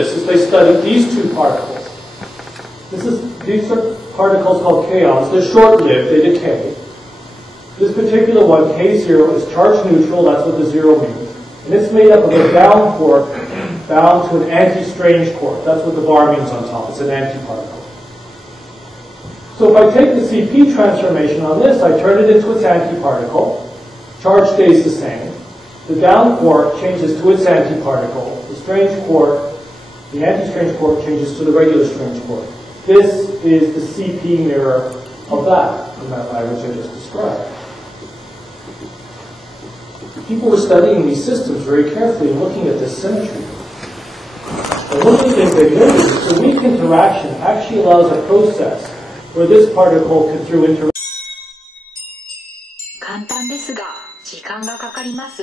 This is they studied these two particles. These are particles called kaons. They're short-lived, they decay. This particular one, K0, is charge neutral, that's what the 0 means. And it's made up of a bound quark bound to an anti-strange quark. That's what the bar means on top. It's an antiparticle. So if I take the CP transformation on this, I turn it into its antiparticle. Charge stays the same. The bound quark changes to its antiparticle. The strange quark, the anti-strange quark, changes to the regular strange quark. This is the CP mirror of that, which I just described. People were studying these systems very carefully and looking at this symmetry. And one of the things they noticed is the weak interaction actually allows a process where this particle can, through interaction, 簡単ですが時間がかかります。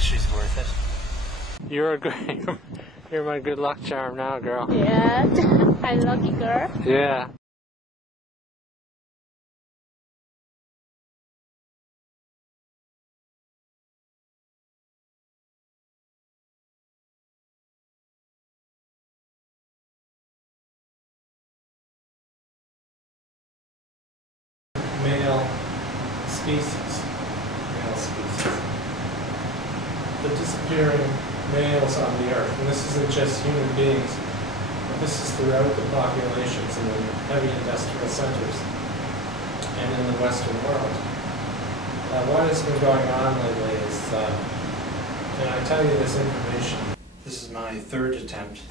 She's worth it. You're my good luck charm now, girl. Yeah, I'm lucky girl. Yeah. Male species. The disappearing males on the earth, and this isn't just human beings, but this is throughout the populations in the heavy industrial centers and in the Western world. What has been going on lately is, and I tell you this information, this is my third attempt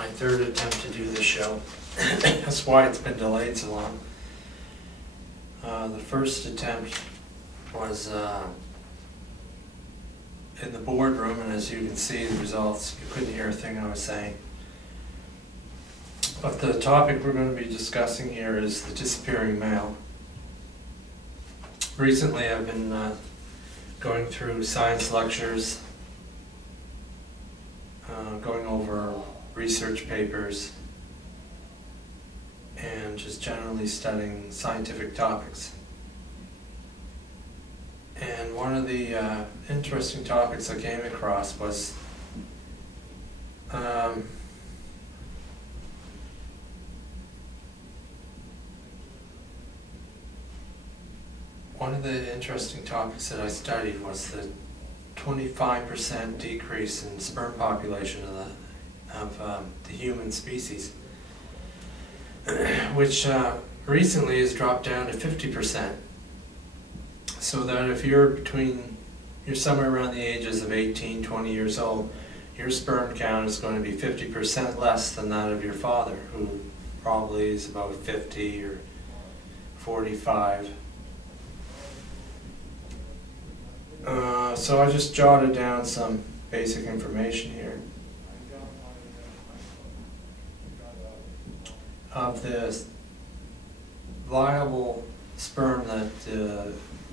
to do this show. That's why it's been delayed so long. The first attempt was in the boardroom, and as you can see the results, you couldn't hear a thing I was saying. But the topic we're going to be discussing here is the disappearing male. Recently I've been going through science lectures, going over research papers, and just generally studying scientific topics. And one of the interesting topics I came across was one of the interesting topics that I studied was the 25% decrease in sperm population of the human species, which recently has dropped down to 50%. So that if you're somewhere around the ages of 18, 20 years old, your sperm count is going to be 50% less than that of your father, who probably is about 50 or 45. So I just jotted down some basic information here. Of the viable sperm that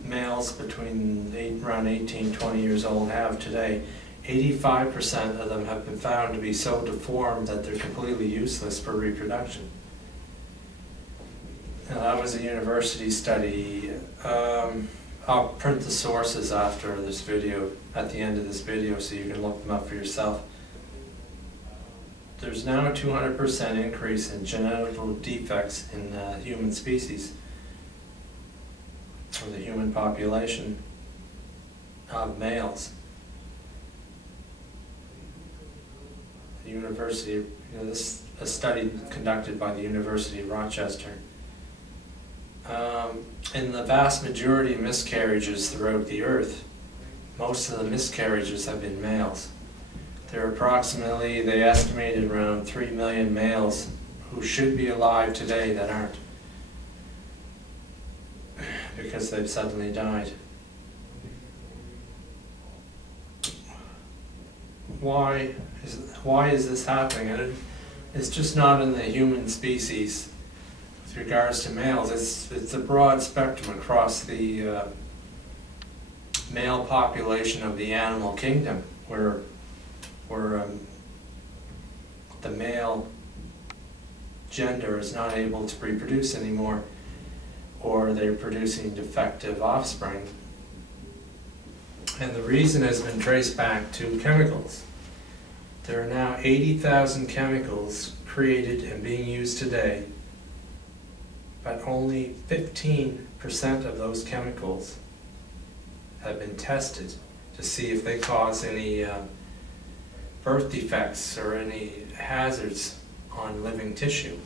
males between around 18 20 years old have today, 85% of them have been found to be so deformed that they're completely useless for reproduction. Now, that was a university study. I'll print the sources after this video, at the end of this video, so you can look them up for yourself. There's now a 200% increase in genital defects in the human species, or the human population of males. The university, this is a study conducted by the University of Rochester. In the vast majority of miscarriages throughout the earth, most of the miscarriages have been males. There are approximately, they estimated, around 3 million males who should be alive today that aren't, because they've suddenly died. Why is this happening? And it's just not in the human species with regards to males. It's a broad spectrum across the male population of the animal kingdom, where the male gender is not able to reproduce anymore, or they're producing defective offspring. And the reason has been traced back to chemicals. There are now 80,000 chemicals created and being used today, but only 15% of those chemicals have been tested to see if they cause any birth defects or any hazards on living tissue.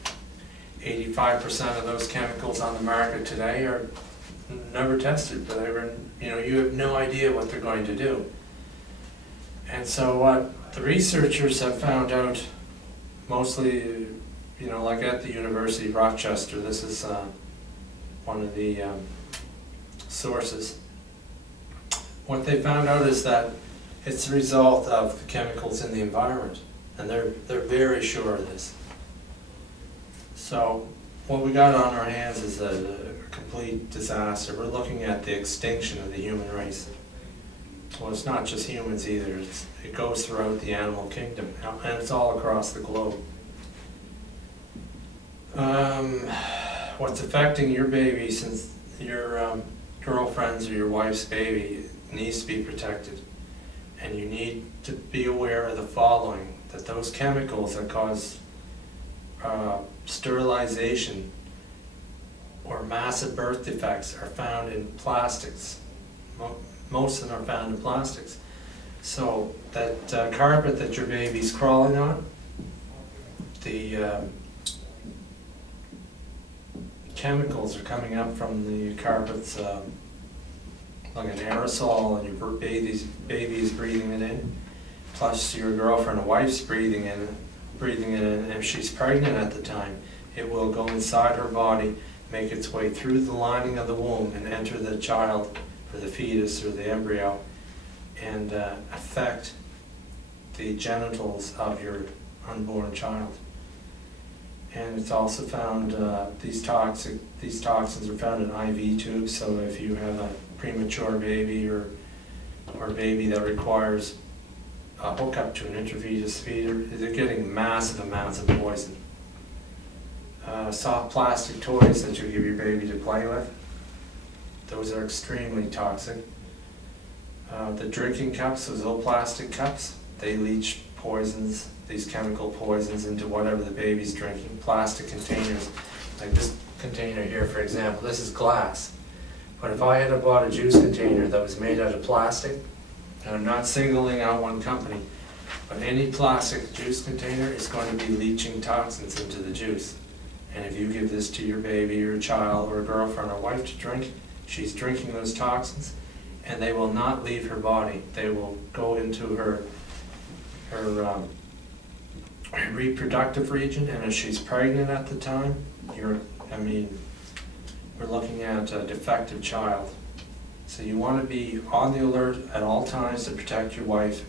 85% of those chemicals on the market today are never tested. You have no idea what they're going to do. And so what the researchers have found out, mostly, like at the University of Rochester, this is one of the sources. What they found out is that it's the result of the chemicals in the environment, and they're very sure of this. So what we got on our hands is a complete disaster. We're looking at the extinction of the human race. Well, it's not just humans either. It goes throughout the animal kingdom, and it's all across the globe. What's affecting your baby, since your girlfriend's or your wife's baby, needs to be protected. And you need to be aware of the following, that those chemicals that cause sterilization or massive birth defects are found in plastics. Most of them are found in plastics. So that carpet that your baby's crawling on, the chemicals are coming up from the carpets like an aerosol, and your baby is breathing it in, plus your girlfriend or wife's breathing it in, and if she's pregnant at the time, it will go inside her body, make its way through the lining of the womb and enter the child, or the fetus or the embryo, and affect the genitals of your unborn child. And it's also found, these toxins are found in IV tubes, so if you have a premature baby or a baby that requires a hookup to an intravenous feeder, they're getting massive amounts of poison. Soft plastic toys that you give your baby to play with, those are extremely toxic. The drinking cups, those little plastic cups, they leach poisons, these chemical poisons, into whatever the baby's drinking. Plastic containers, like this container here, for example, this is glass. But if I had bought a juice container that was made out of plastic, and I'm not singling out one company, but any plastic juice container is going to be leaching toxins into the juice. And if you give this to your baby or a child or a girlfriend or wife to drink, she's drinking those toxins, and they will not leave her body. They will go into her reproductive region, and if she's pregnant at the time, we're looking at a defective child. So you want to be on the alert at all times to protect your wife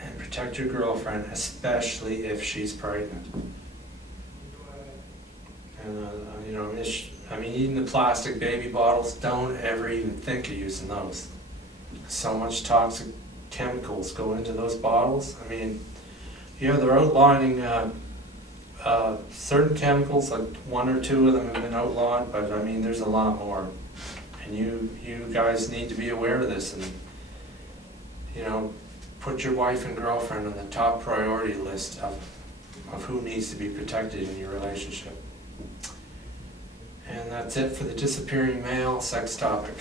and protect your girlfriend, especially if she's pregnant. And even the plastic baby bottles, don't ever even think of using those. So much toxic chemicals go into those bottles. They're outlining certain chemicals, like 1 or 2 of them have been outlawed, but there's a lot more. And you guys need to be aware of this, and put your wife and girlfriend on the top priority list of who needs to be protected in your relationship. And that's it for the disappearing male sex topic.